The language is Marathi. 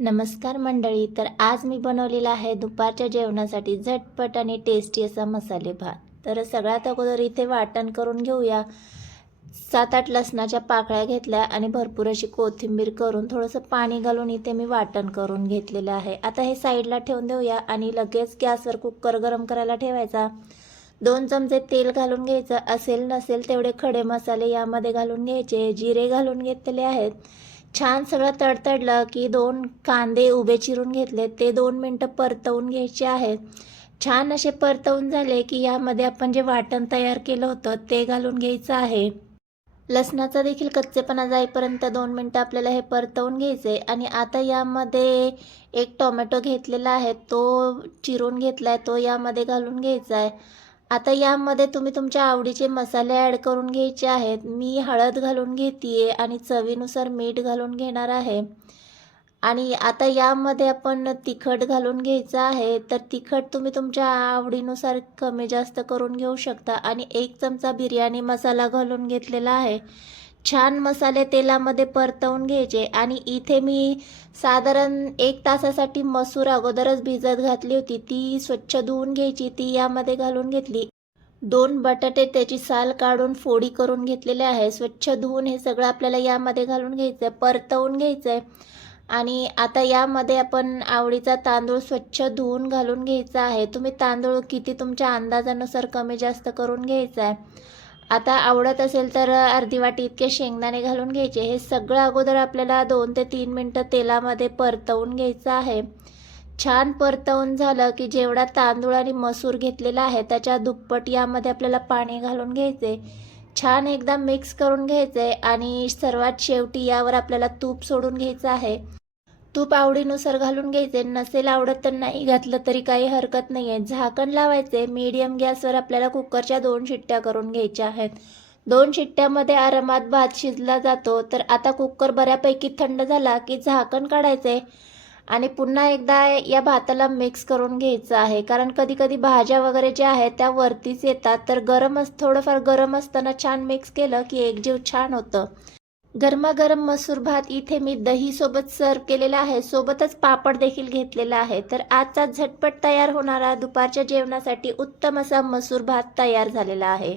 नमस्कार मंडळी. तर आज मी बनवलेला आहे दुपारच्या जेवणासाठी झटपट आणि टेस्टी असा मसाले भात. तर सगळ्यात अगोदर इथे वाटण करून घेऊया. 7-8 लसणाच्या पाकळ्या घेतल्या आणि भरपूर अशी कोथिंबीर करून थोडंसं पाणी घालून इथे मी वाटण करून घेतलेलं आहे. आता हे साईडला ठेवून देऊया आणि लगेच गॅसवर कुकर गरम करायला ठेवायचा. 2 चमचे तेल घालून घ्यायचं. असेल नसेल तेवढे खडे मसाले यामध्ये घालून घ्यायचे. जिरे घालून घेतलेले आहेत. छान सगळं तडतडलं की 2 कांदे उभे चिरून घेतले, ते 2 मिनटं परतवून घ्यायचे आहेत. छान असे परतवून झाले की यामध्ये आपण जे वाटण तयार केलं होतं ते घालून घ्यायचं आहे. लसणाचा देखील कच्चेपणा जाईपर्यंत 2 मिनटं आपल्याला हे परतवून घ्यायचे. आणि आता यामध्ये एक टोमॅटो घेतलेला आहे, तो चिरून घेतला आहे, तो यामध्ये घालून घ्यायचा आहे. आता यामध्ये तुम्ही तुमच्या आवडीचे मसाले ॲड करून घ्यायचे आहेत. मी हळद घालून घेते आहे आणि चवीनुसार मीठ घालून घेणार आहे. आणि आता यामध्ये आपण तिखट घालून घ्यायचं आहे. तर तिखट तुम्ही तुमच्या आवडीनुसार कमी जास्त करून घेऊ शकता. आणि 1 चमचा बिर्याणी मसाला घालून घेतलेला आहे. छान मसाले तेलामध्ये परतवून घ्यायचे. आणि इथे मी साधारण 1 तासासाठी मसूर अगोदरच भिजत घातली होती, ती स्वच्छ धुवून घ्यायची, ती यामध्ये घालून घेतली. 2 बटाटे त्याची साल काढून फोडी करून घेतलेले आहे. स्वच्छ धुवून हे सगळं आपल्याला यामध्ये घालून घ्यायचं आहे, परतवून घ्यायचं आहे. आणि आता यामध्ये आपण आवडीचा तांदूळ स्वच्छ धुवून घालून घ्यायचा आहे. तुम्ही तांदूळ किती तुमच्या अंदाजानुसार कमी जास्त करून घ्यायचा आहे. आता आवडत असेल तर अर्धी वाटी इतके शेंगदाणे घालून घ्यायचे. हे सगळं अगोदर आपल्याला 2 ते 3 मिनटं तेलामध्ये परतवून घ्यायचं आहे. छान परतवून झालं की जेवढा तांदूळ आणि मसूर घेतलेला आहे त्याच्या दुप्पट यामध्ये आपल्याला पाणी घालून घ्यायचे. छान एकदा मिक्स करून घ्यायचे. आणि सर्वात शेवटी यावर आपल्याला तूप सोडून घ्यायचं आहे. तूप आवडीनुसार घालून घ्यायचे. नसेल आवडत तर नाही घातलं तरी काही हरकत नाही आहे. झाकण लावायचे. मीडियम गॅसवर आपल्याला कुकरच्या 2 शिट्ट्या करून घ्यायच्या आहेत. 2 शिट्ट्यामध्ये आरामात भात शिजला जातो. तर आता कुकर बऱ्यापैकी थंड झाला की झाकण काढायचे आणि पुन्हा एकदा या भाताला मिक्स करून घ्यायचं आहे. कारण कधी कधी भाज्या वगैरे ज्या आहेत त्या वरतीच येतात. तर थोडंफार गरम असताना छान मिक्स केलं की एकजीव छान होतं. गरमागरम मसूर भात इथे मी दहीसोबत सर्व केलेला आहे. सोबतच पापड देखील घेतलेला आहे. तर आजचा झटपट तयार होणारा दुपारच्या जेवणासाठी उत्तम असा मसूर भात तयार झालेला आहे.